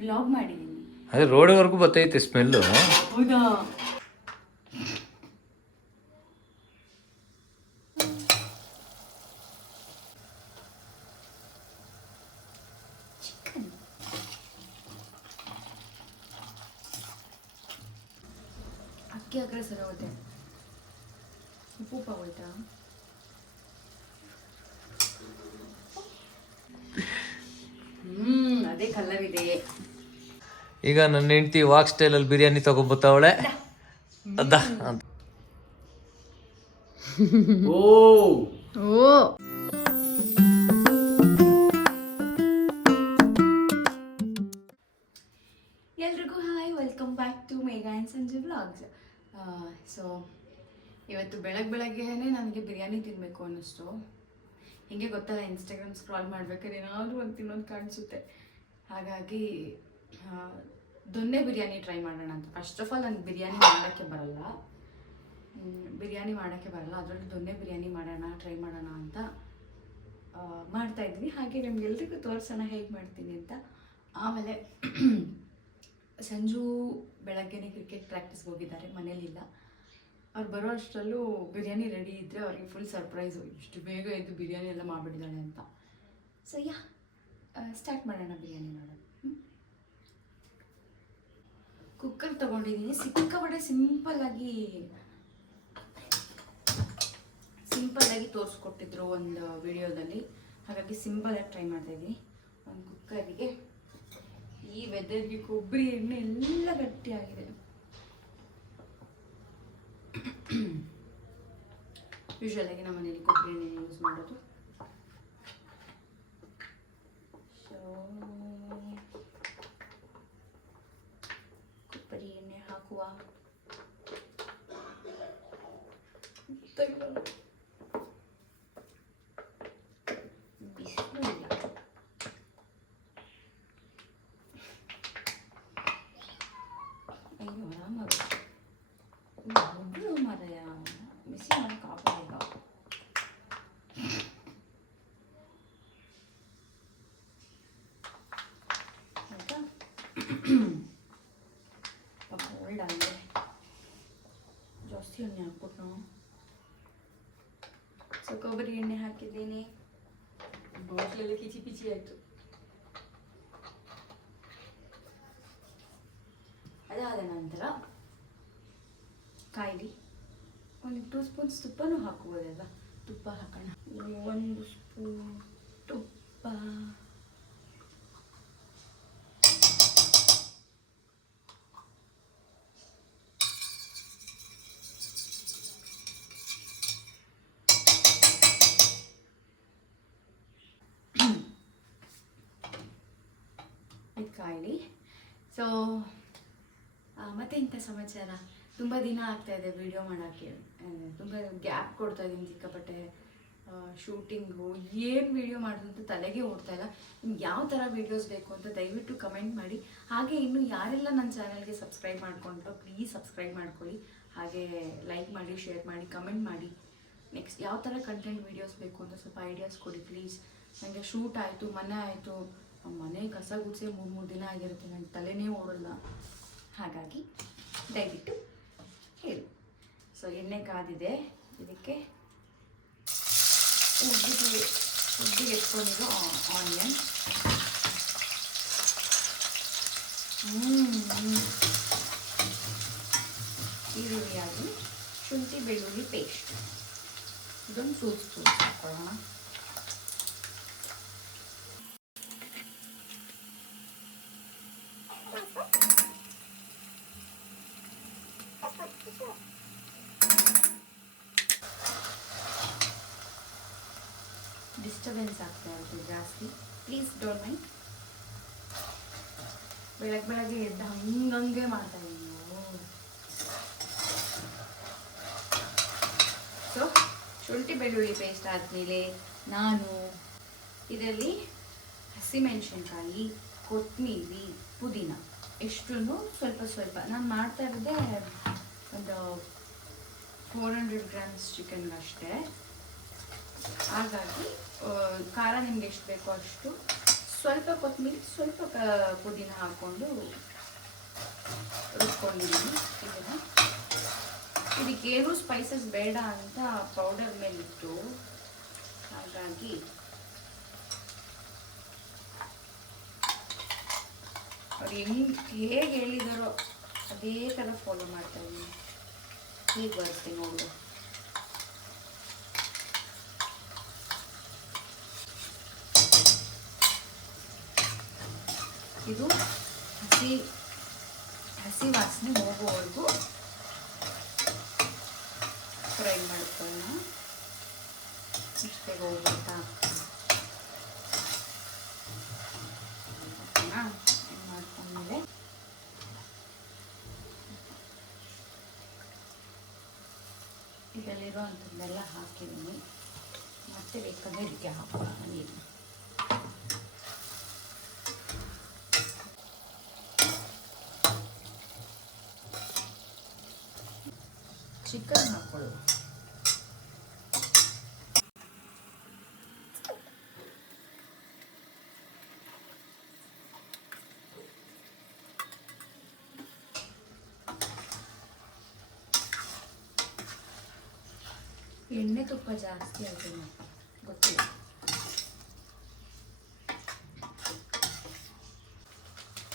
Vlog ಮಾಡಿದ್ದೀನಿ. ಅದೇ ರೋಡ್ವರೆಗೂ ಬರ್ತೈತೆ ಸ್ಮೆಲ್ಲು. ಹೌದಾ? ಚಿಕನ್ ಅಕ್ಕಿ ಹಾಕಿದ್ರೆ ಸರಿ ಹೋಗುತ್ತೆ. ಉಪ್ಪು ಹೋಯ್ತಾ? ಅದೇ ಕಲರ್ ಇದೆ. ಈಗ ನನ್ನ ಹೆಂಡತಿ ವಾಕ್ ಸ್ಟೈಲಲ್ಲಿ ಬಿರಿಯಾನಿ ತಗೊಂಡ್ಬತ್ತಾವಳೆ ಅದ ಅಂತ. ಎಲ್ರಿಗೂ hi, welcome back to Megha and Sanju vlogs. So ಇವತ್ತು ಬೆಳಗ್ಗೆನೇ ನನಗೆ ಬಿರಿಯಾನಿ ತಿನ್ನಬೇಕು ಅನ್ನಿಸ್ತು. ಹಿಂಗೆ ಗೊತ್ತಲ್ಲ, ಇನ್ಸ್ಟಾಗ್ರಾಮ್ ಸ್ಕ್ರಾಲ್ ಮಾಡ್ಬೇಕಾದ್ರೆ ಏನಾದರೂ ಒಂದು ತಿನ್ನೋದು ಕಾಣಿಸುತ್ತೆ. ಹಾಗಾಗಿ ದೊನ್ನೆ ಬಿರಿಯಾನಿ ಟ್ರೈ ಮಾಡೋಣ ಅಂತ. ಫಸ್ಟ್ ಆಫ್ ಆಲ್ ನನಗೆ ಬಿರಿಯಾನಿ ಮಾಡೋಕ್ಕೆ ಬರಲ್ಲ, ಅದರಲ್ಲಿ ದೊನ್ನೆ ಬಿರಿಯಾನಿ ಟ್ರೈ ಮಾಡೋಣ ಅಂತ ಮಾಡ್ತಾಯಿದ್ವಿ. ಹಾಗೆ ನಿಮ್ಗೆಲ್ರಿಗೂ ತೋರಿಸೋಣ ಹೇಗೆ ಮಾಡ್ತೀನಿ ಅಂತ. ಆಮೇಲೆ ಸಂಜು ಬೆಳಗ್ಗೆನೇ ಕ್ರಿಕೆಟ್ ಪ್ರಾಕ್ಟೀಸ್ಗೆ ಹೋಗಿದ್ದಾರೆ, ಮನೇಲಿಲ್ಲ. ಅವ್ರು ಬರೋ ಅಷ್ಟರಲ್ಲೂ ಬಿರಿಯಾನಿ ರೆಡಿ ಇದ್ದರೆ ಅವ್ರಿಗೆ ಫುಲ್ ಸರ್ಪ್ರೈಸು, ಇಷ್ಟು ಬೇಗ ಎದ್ದು ಬಿರಿಯಾನಿ ಎಲ್ಲ ಮಾಡಿಬಿಟ್ಟಿದ್ದಾಳೆ ಅಂತ. ಸೊ ಸ್ಟಾರ್ಟ್ ಮಾಡೋಣ ಬಿರಿಯಾನಿ ಮಾಡೋದು. ಕುಕ್ಕರ್ ತೊಗೊಂಡಿದ್ದೀನಿ. ಸಿಕ್ಕಾಪಟ್ಟೆ ಸಿಂಪಲ್ಲಾಗಿ ತೋರಿಸ್ಕೊಟ್ಟಿದ್ರು ಒಂದು ವಿಡಿಯೋದಲ್ಲಿ, ಹಾಗಾಗಿ ಸಿಂಪಲಾಗಿ ಟ್ರೈ ಮಾಡ್ತಾಯಿದ್ದೀನಿ. ಒಂದು ಕುಕ್ಕರಿಗೆ ಈ ವೆದರ್ಗೆ ಕೊಬ್ಬರಿ ಎಣ್ಣೆ ಎಲ್ಲ ಗಟ್ಟಿಯಾಗಿದೆ. ಯೂಶ್ವಲಾಗಿ ನಮ್ಮ ಮನೇಲಿ ಕೊಬ್ಬರಿ ಎಣ್ಣೆ ಯೂಸ್ ಮಾಡೋದು. ಸೊ ಕೊಬ್ಬರಿ ಎಣ್ಣೆ ಹಾಕುವ. ಅಯ್ಯೋ ರಾಮ, ಒಬ್ಬರು ಮಾರಾಯ ಬಿಸಿ ಮಾಡೋಕೆ ಆಗೋದಿಲ್ಲ. ಆಯಿತಾ? ಕೋಲ್ಡ್ ಆಗಿದೆ, ಜಾಸ್ತಿ ಎಣ್ಣೆ ಹಾಕ್ಬಿಟ್ಟು ನಾವು. ಸೊ ಕೊಬ್ಬರಿ ಎಣ್ಣೆ ಹಾಕಿದ್ದೀನಿ. ಬಾಟ್ಲೆಲ್ಲ ಕಿಚಿ ಪಿಚಿ ಆಯಿತು. ಅದಾದ ನಂತರ ಕಾಯಿಲಿ ಒಂದು 2 ಸ್ಪೂನ್ಸ್ ತುಪ್ಪನೂ ಹಾಕ್ಬೋದಲ್ಲ. ತುಪ್ಪ ಹಾಕೋಣ. 1 ಸ್ಪೂನ್ ತುಪ್ಪ, ಇದು ಕಾಯಿಲಿ. ಸೊ ಮತ್ತೆ ಇಂಥ ಸಮಾಚಾರ. ತುಂಬ ದಿನ ಆಗ್ತಾಯಿದೆ ವಿಡಿಯೋ ಮಾಡೋಕ್ಕೆ, ತುಂಬ ಗ್ಯಾಪ್ ಕೊಡ್ತಾಯಿದ್ದೀನಿ ಸಿಕ್ಕಾಪಟ್ಟೆ. ಶೂಟಿಂಗು ಏನು ವೀಡಿಯೋ ಮಾಡೋದಂತ ತಲೆಗೆ ಓಡ್ತಾಯಿಲ್ಲ. ನಿಮ್ಗೆ ಯಾವ ಥರ ವೀಡಿಯೋಸ್ ಬೇಕು ಅಂತ ದಯವಿಟ್ಟು ಕಮೆಂಟ್ ಮಾಡಿ. ಹಾಗೆ ಇನ್ನು ಯಾರೆಲ್ಲ ನನ್ನ ಚಾನಲ್ಗೆ ಸಬ್ಸ್ಕ್ರೈಬ್ ಮಾಡ್ಕೊಂಡ್ರೋ ಪ್ಲೀಸ್ ಸಬ್ಸ್ಕ್ರೈಬ್ ಮಾಡ್ಕೊಳ್ಳಿ. ಹಾಗೆ ಲೈಕ್ ಮಾಡಿ, ಶೇರ್ ಮಾಡಿ, ಕಮೆಂಟ್ ಮಾಡಿ. ನೆಕ್ಸ್ಟ್ ಯಾವ ಥರ ಕಂಟೆಂಟ್ ವೀಡಿಯೋಸ್ ಬೇಕು ಅಂತ ಸ್ವಲ್ಪ ಐಡಿಯಾಸ್ ಕೊಡಿ ಪ್ಲೀಸ್. ನನಗೆ ಶೂಟ್ ಆಯಿತು, ಮನೆ ಕಸ ಗುಡಿಸಿ 3 ದಿನ ಆಗಿರುತ್ತೆ, ನನ್ನ ತಲೆನೇ ಓಡಲ್ಲ. ಹಾಗಾಗಿ ದಯವಿಟ್ಟು ಹೇಳಿ. ಸೊ ಎಣ್ಣೆ ಕಾದಿದೆ. ಇದಕ್ಕೆ ಉದ್ದಿಗೆ ಎತ್ಕೊಂಡಿರೋ ಆನಿಯನ್, ಈರುಳ್ಳಿಯಾಗಿ ಶುಂಠಿ ಬೆಳ್ಳುಳ್ಳಿ ಪೇಸ್ಟ್ ಇದೊಂದು 2 ಸ್ಪೂನ್ ಹಾಕೊಳ್ಳೋಣ. ಡಿಸ್ಟರ್ಬೆನ್ಸ್ ಆಗ್ತಾ ಇರುತ್ತೆ ಜಾಸ್ತಿ, ಪ್ಲೀಸ್ ಡೋಂಟ್ ಮೈಂಡ್. ಬೆಳಗ್ಗೆ ಎದ್ದು ಹಂಗೆ ಮಾಡ್ತಾ ಇದ್ದೀನಿ. ಸೊ ಶುಂಠಿ ಬೆಳ್ಳುಳ್ಳಿ ಪೇಸ್ಟ್ ಆದಮೇಲೆ ನಾನು ಇದರಲ್ಲಿ ಹಸಿಮೆಣಸಿನ್ಕಾಯಿ, ಕೊತ್ತಂಬರಿ, ಪುದೀನ ಎಷ್ಟೂ ಸ್ವಲ್ಪ ನಾನು ಮಾಡ್ತಾ ಇರೋದೇ ಒಂದು 400 ಗ್ರಾಮ್ಸ್ ಚಿಕನ್ಗಷ್ಟೇ. ಹಾಗಾಗಿ ಖಾರ ನಿಮ್ಗೆ ಎಷ್ಟು ಬೇಕೋ ಅಷ್ಟು ಸ್ವಲ್ಪ ಕೊತ್ತಂಬರಿ, ಸ್ವಲ್ಪ ಪುದೀನ ಹಾಕ್ಕೊಂಡು ರುಬ್ಕೊಂಡಿದ್ದೀನಿ. ಇದಕ್ಕೇನು ಸ್ಪೈಸಸ್ ಬೇಡ ಅಂತ ಪೌಡರ್ ಮೇಲಿತ್ತು, ಹಾಗಾಗಿ ಅವ್ರು ಹೇಗೆ ಹೇಳಿದಾರೋ ಅದೇ ಥರ ಫಾಲೋ ಮಾಡ್ತಾ ಇದ್ದೀನಿ. ಹೀಗೆ ಬರ್ತೀನಿ ನೋಡು. ಇದು ಹಸಿ ವಾಸನೆ ಹೋಗೋವರೆಗೂ ಫ್ರೈ ಮಾಡ್ಕೊಳ್ಳೋಣ. ಇಷ್ಟೇ ಹೋಗ್ಬಿಡ್ತಾ ಮಾಡ್ಕೊಂಡ್ಮೇಲೆ ಇದರಲ್ಲಿರೋ ಅಂಥದ್ದೆಲ್ಲ ಹಾಕಿದ್ದೀನಿ. ಮತ್ತೆ ಬೇಕಾದರೆ ಇದಕ್ಕೆ ಹಾಕೋಣ ನೀರು. ಚಿಕನ್ ಹಾಕೊಳ್ಳು. ಎಣ್ಣೆ ತುಪ್ಪ ಜಾಸ್ತಿ ಆಗಿದೆ ಗೊತ್ತಿಲ್ಲ.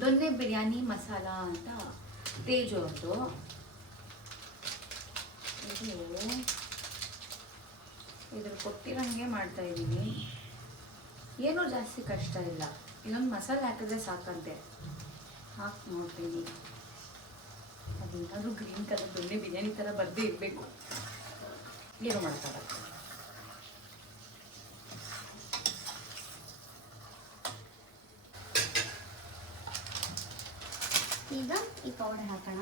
ದೊನ್ನೆ ಬಿರಿಯಾನಿ ಮಸಾಲ ಅಂತ ತೇಜು ಅವ್ರದ್ದು. ಇದ್ರ ಕೊಟ್ಟಿರಂಗೆ ಮಾಡ್ತಾ ಇದ್ದೀನಿ. ಏನೂ ಜಾಸ್ತಿ ಕಷ್ಟ ಇಲ್ಲ. ಇದೊಂದು ಮಸಾಲೆ ಹಾಕಿದ್ರೆ ಸಾಕಂತೆ. ಹಾಕಿ ನೋಡ್ತೀನಿ. ಅದೇನಾದರೂ ಗ್ರೀನ್ ಕಲರ್ ದೊನ್ನೆ ಬಿರಿಯಾನಿ ಥರ ಬರ್ದೇ ಇರಬೇಕು. ಏನು ಮಾಡ್ತಾರೆ. ಈಗ ಈ ಪೌಡರ್ ಹಾಕೋಣ.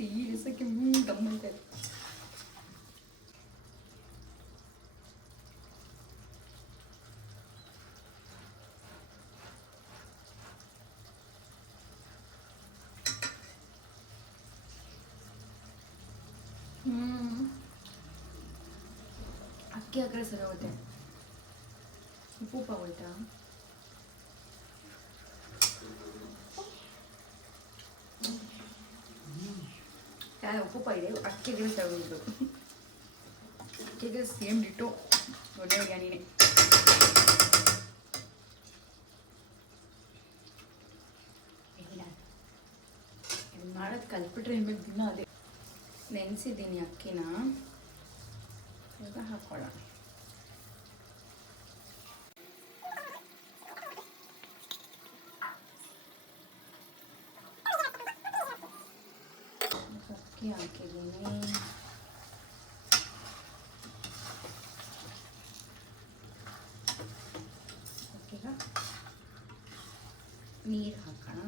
ಸೀರಿಯಸ್ಸಾಗಿ ಗಮ್ಮಂತೆ. ಅಕ್ಕಿ ಹಾಕಿದ್ರೆ ಸರಿ ಹೋಗುತ್ತೆ. ಉಪ್ಪು ಹೋಯ್ತಾ? ಉಪ್ಪು ಇದೆ. ಅಕ್ಕಿಗೆ ತಗೊಳ್ಳು. ಅಕ್ಕಿಗೆ ಸೇಮ್ ಡಿಟೋ ಒಳ್ಳೆ ಬಿರಿಯಾನಿನೇ. ಇದು ಮಾಡೋದು ಕಲ್ಪಿಟ್ರೆ ನಿಮಗೆ ದಿನ ಅದೇ. ನೆನೆಸಿದ್ದೀನಿ ಅಕ್ಕಿನ. ಇವಾಗ ಹಾಕೊಳ್ಳೋಣ. ಅಕ್ಕಿ ಹಾಕಿದ್ದೀನಿ. ಈಗ ನೀರು ಹಾಕೋಣ.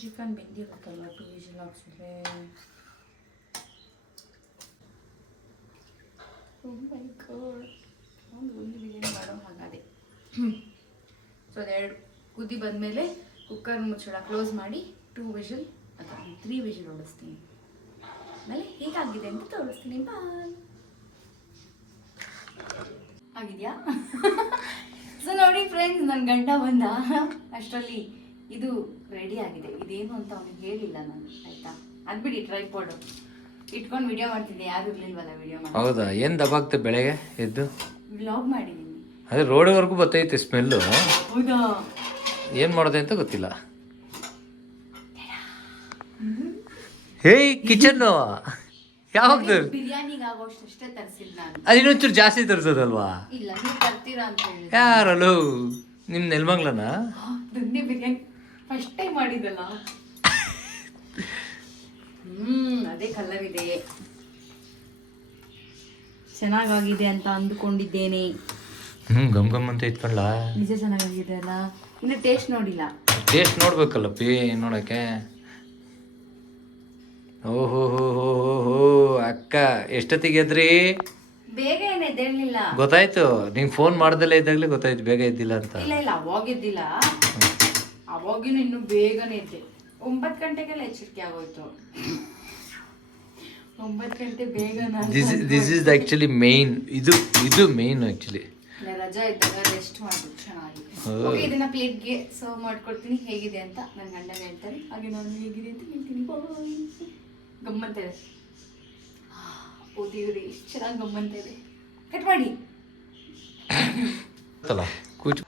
ಚಿಕನ್ ಬೆಂದಿರುತ್ತಲ್ಲ, 2 ವಿಷಲ್ ಹಾಕ್ಸಿದ್ರೆ. ಒಂದು ಬಿರಿಯಾನಿ ಮಾಡೋ ಹಾಗಾದೆ. ಸೊ ಅದೆರಡು ಕುದಿ ಬಂದಮೇಲೆ ಕುಕ್ಕರ್ ಮುಚ್ಚಳ ಕ್ಲೋಸ್ ಮಾಡಿ 2 ವಿಷಲ್ ಅಥವಾ 3 ವಿಷಲ್ ಹೊಡಿಸ್ತೀನಿ. ಆಮೇಲೆ ಹೇಗಾಗಿದೆ ಅಂತ ತೋರಿಸ್ತೀನಿ. ಬಾಯ್. ಆಗಿದೆಯಾ? ಸೊ ನೋಡಿ ಫ್ರೆಂಡ್ಸ್, ನನ್ನ ಗಂಡ ಬಂದ ಅಷ್ಟರಲ್ಲಿ ಇದು ರೆಡಿ ಆಗಿದೆ. ಇದೇನು ಅಂತ ಅವನಿಗೆ ಹೇಳಿಲ್ಲ ನಾನು, ಆಯ್ತಾ? ಅದ್ಬಿಡಿ, ಟ್ರೈಪಾಡ್ ಇಟ್ಕೊಂಡು ವಿಡಿಯೋ ಮಾಡ್ತಿದ್ದೆ. ಯಾರು ಇರ್ಲಿಲ್ವಲ್ಲ ವಿಡಿಯೋ ಮಾಡಿ. ಹೌದಾ? ಏನು ದಬಾಗ್ತೆ ಬೆಳಗ್ಗೆ ಎದ್ದು? ವ್ಲಾಗ್ ಮಾಡಿದ್ದೀನಿ. ಅದೇ ರೋಡ್ವರೆಗೂ ಬರ್ತೈತೆ ಸ್ಮೆಲ್ಲು. ಹೌದಾ? ಏನು ಮಾಡೋದೆ ಅಂತ ಗೊತ್ತಿಲ್ಲ. ಹೇಯ್ ಕಿಚನ್ನು, ಯಾವಾಗ ಬಿರಿಯಾನಿಗೆ ಆಗೋಷ್ಟು ಅಷ್ಟೇ ತರಿಸಿದ್ ನಾನು. ಅದು ಇನ್ನೊಂಚೂರು ಜಾಸ್ತಿ ತರಿಸೋದಲ್ವಾ? ಇಲ್ಲ ನೀವು ತರ್ತೀರಾ ಅಂತ ಹೇಳಿ. ಯಾರಲ್ಲೋ ನಿಮ್ಮ ನೆಲ್ಮಂಗ್ಲನ? ದೊಣ್ಣೆ ಬಿರಿಯಾನಿ ಫಸ್ಟ್ ಟೈಮ್ ಮಾಡಿದಲ್ಲ. ಅದೇ ಕಲರ್ ಇದೆ, ಚೆನ್ನಾಗಾಗಿದೆ ಅಂತ ಅಂದುಕೊಂಡಿದ್ದೇನೆ. ಗಮ್ ಗಮ್ ಅಂತ ಇಟ್ಕೊಳ್ಳ. ನಿಜ ಚೆನ್ನಾಗಿದೆ ಅಲ್ಲ? ಇನ್ನು ಟೇಸ್ಟ್ ನೋಡಿಲ್ಲ. ಟೇಸ್ಟ್ ನೋಡ್ಬೇಕಲ್ಲ ಪಿ ನೋಡಕ್ಕೆ. ಓಹೋ ಹೋ ಹೋ ಹೋ ಅಕ್ಕ ಎಷ್ಟೊತ್ತಿಗೆ ಎದ್ರಿ? ಬೇಗ ಏನು ಎದ್ದೇಳಲಿಲ್ಲ. ಗೊತ್ತಾಯ್ತು, ನಿಂಗೆ ಫೋನ್ ಮಾಡ್ದಲ್ಲೇ ಇದ್ದಾಗಲೇ ಗೊತ್ತಾಯ್ತು ಬೇಗ ಎದ್ದಿಲ್ಲ ಅಂತ. ಇಲ್ಲ ಅವಾಗಿದ್ದಿಲ್ಲ, ಅವಾಗಿನ ಇನ್ನು ಬೇಗನೆ ಇದ್ದೆ. 9 ಗಂಟೆಗೆಲ್ಲ ಎಚ್ಚರಿಕೆ ಆಗೋಯ್ತು. 9 ಗಂಟೆ ಬೇಗ ದಿಸ್ ಇಸ್ ಆಕ್ಚುಲಿ ಮೇನ್. ಇದು ಮೇನ್ ಆಕ್ಚುಲಿ. ರಜಾ ಇದ್ದಾಗ ರೆಸ್ಟ್ ಮಾಡೋದು ಚೆನ್ನಾಗಿದೆ. ಇದನ್ನ ಪ್ಲೇಟ್ಗೆ ಸರ್ವ್ ಮಾಡ್ಕೊಡ್ತೀನಿ, ಹೇಗಿದೆ ಅಂತ ನನ್ನ ಗಂಡನ ಹೇಳ್ತಾರೆ, ಹಾಗೆ ನಾನು ಹೇಗಿದೆ ಅಂತ ಹೇಳ್ತೀನಿ. ಗಮ್ಮಂತ ಇದೆ. ಓ ದೇವ್ರೆ, ಎಷ್ಟು ಚೆನ್ನಾಗಿ ಗಮ್ಮಂತ ಇದೆ. ಕಟ್ ಮಾಡಿ ಕೂಚು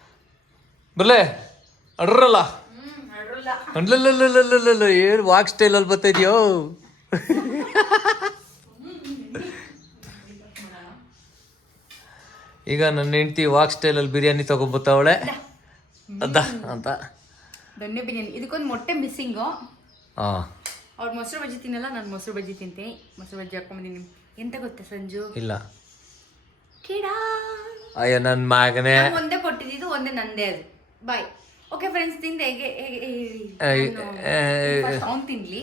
ಬರ್ಲೆ ಅಡ್ರಲ್ಲ ಅಡ್ಲಲ್ಲ ಏನು ವಾಕ್ ಸ್ಟೈಲಲ್ಲಿ ಬರ್ತಾಯಿದ್ಯೋ? ಈಗ ನನ್ನ ಹೆಂಡತಿ ವಾಕ್ ಸ್ಟೈಲಲ್ಲಿ ಬಿರಿಯಾನಿ ತಗೊಂಬತ್ತವಳೆ ಅದ ಅಂತ. ದೊಣ್ಣೆ ಬಿರಿಯಾನಿ, ಇದಕ್ಕೊಂದು ಮೊಟ್ಟೆ ಮಿಸ್ಸಿಂಗು. ಹಾಂ, ಅವ್ರು ಮೊಸರು ಬಜ್ಜಿ ತಿನ್ನಲ್ಲ, ನಾನು ಮೊಸರು ಬಜ್ಜಿ ತಿಂತೀನಿ. ಮೊಸರು ಬಜ್ಜಿ ಹಾಕೊಂಬಂದಿನಿ. ಎಂತ ಗೊತ್ತಾ ಸಂಜು? ಇಲ್ಲ ಕೇಡಾ ಅಯ್ಯ ನನ್ನ ಮಗನೇ, ಒಂದೇ ಕೊಟ್ಟಿದ್ದು, ಒಂದೇ ನಂದೇ ಅದು. ಬಾಯ್. ಓಕೆ ಫ್ರೆಂಡ್ಸ್, ತಿಂದೆ ಹೇಗೆ ಅವ್ನು ತಿನ್ಲಿ.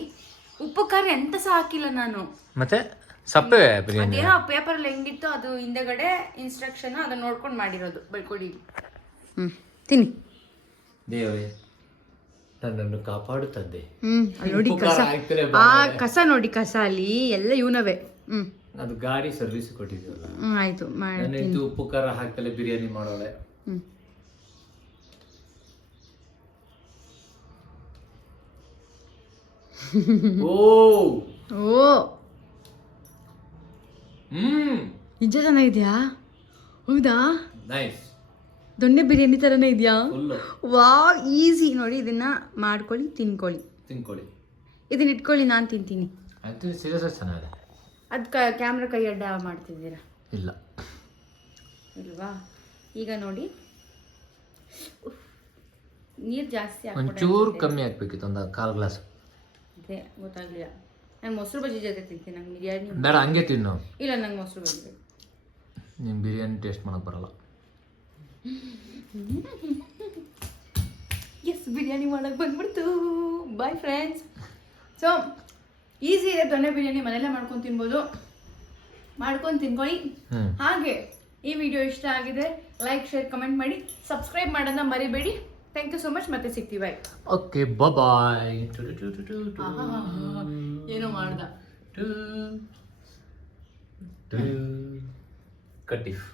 ಉಪ್ಪು ಖಾರ ಎಂತ ಸಹ ಹಾಕಿಲ್ಲ ನಾನು. ಮತ್ತೆ ಸಪ್ಪೆ ಬಿರಿಯಾನಿ ಅದೇನೋ ಪೇಪರಲ್ಲಿ ಹೆಂಗಿತ್ತು ಅದು ಹಿಂದೆಗಡೆ ಇನ್ಸ್ಟ್ರಕ್ಷನ್, ಅದನ್ನ ನೋಡ್ಕೊಂಡು ಮಾಡಿರೋದು. ಬಳ್ಕೊಡಿ. ತಿನ್ನಿ. ದೇವರೇ ನನ್ನನ್ನು ಕಾಪಾಡು ತಂದೆ. ನೋಡಿ ಕಸ, ಆ ಕಸ ನೋಡಿ, ಕಸ ಅಲ್ಲಿ ಎಲ್ಲ ಇವನವೇ. ಅದು ಗಾಡಿ ಸರ್ವಿಸ್ ಕೊಟ್ಟಿದ್ದೀವಲ್ಲ. ಆಯ್ತು ಮಾಡಿ. ಉಪ್ಪು ಖಾರ ಹಾಕಲೆ ಬಿರಿಯಾನಿ ಮಾಡೋಳೆ. ಓ ಓ ನಿಜ ಚೆನ್ನಾಗಿದ್ಯಾ? ಹೌದಾ? ನೈಸ್. ದೊಣ್ಣೆ ಬಿರಿಯಾನಿ ಥರನೇ ಇದೆಯಾ? ವಾ, ಈಸಿ ನೋಡಿ. ಇದನ್ನ ಮಾಡ್ಕೊಳ್ಳಿ, ತಿನ್ಕೊಳ್ಳಿ. ಇದನ್ನ ಇಟ್ಕೊಳ್ಳಿ, ನಾನು ತಿಂತೀನಿ. ಸೀರಿಯಸ್ ಚೆನ್ನಾಗಿದೆ. ಅದು ಕ್ಯಾಮ್ರಾ ಕೈ ಅಡ್ಡ ಮಾಡ್ತಿದ್ದೀರಾ? ಇಲ್ಲ ಇಲ್ವಾ? ಈಗ ನೋಡಿ, ನೀರು ಜಾಸ್ತಿ ಒಂಚೂರು ಕಮ್ಮಿ ಹಾಕ್ಬೇಕಿತ್ತು, ಒಂದು 1/4 ಗ್ಲಾಸ್. ಅದೇ ಗೊತ್ತಾಗಲಿಲ್ಲ. ನಾನು ಮೊಸರು ಬಜ್ಜಿ ಜೊತೆ ತಿಂತೀನಿ, ನಂಗೆ ಬಿರಿಯಾನಿ ಬೇಡ, ಹಂಗೆ ತಿನ್ನು. ಇಲ್ಲ, ನಂಗೆ ಮೊಸರು ಬಜ್ಜಿ ಬೇಕು. ನಿಮ್ಗೆ ಬಿರಿಯಾನಿ ಟೇಸ್ಟ್ ಮಾಡೋಕ್ಕೆ ಬರಲ್ಲ. ಎಸ್, ಬಿರಿಯಾನಿ ಮಾಡೋಕ್ಕೆ ಬಂದ್ಬಿಡ್ತು. Bye friends. ಸೊ ಈಸಿ ಇದೆ ದೊಣ್ಣೆ ಬಿರಿಯಾನಿ, ಮನೆಯಲ್ಲೇ ಮಾಡ್ಕೊಂಡು ತಿನ್ಬೋದು. ಮಾಡ್ಕೊಂಡು ತಿನ್ಕೊಳ್ಳಿ. ಹಾಗೆ ಈ ವಿಡಿಯೋ ಇಷ್ಟ ಆಗಿದೆ, ಲೈಕ್, ಶೇರ್, ಕಮೆಂಟ್ ಮಾಡಿ, ಸಬ್ಸ್ಕ್ರೈಬ್ ಮಾಡೋದನ್ನ ಮರಿಬೇಡಿ. Thank you so much. ಮತ್ತೆ ಸಿಗ್ತೀವಿ. ಬಾಯ್. ಓಕೆ, ಬಾಯ್. ಏನೋ ಮಾಡ್ದ ಕಟಿಫ್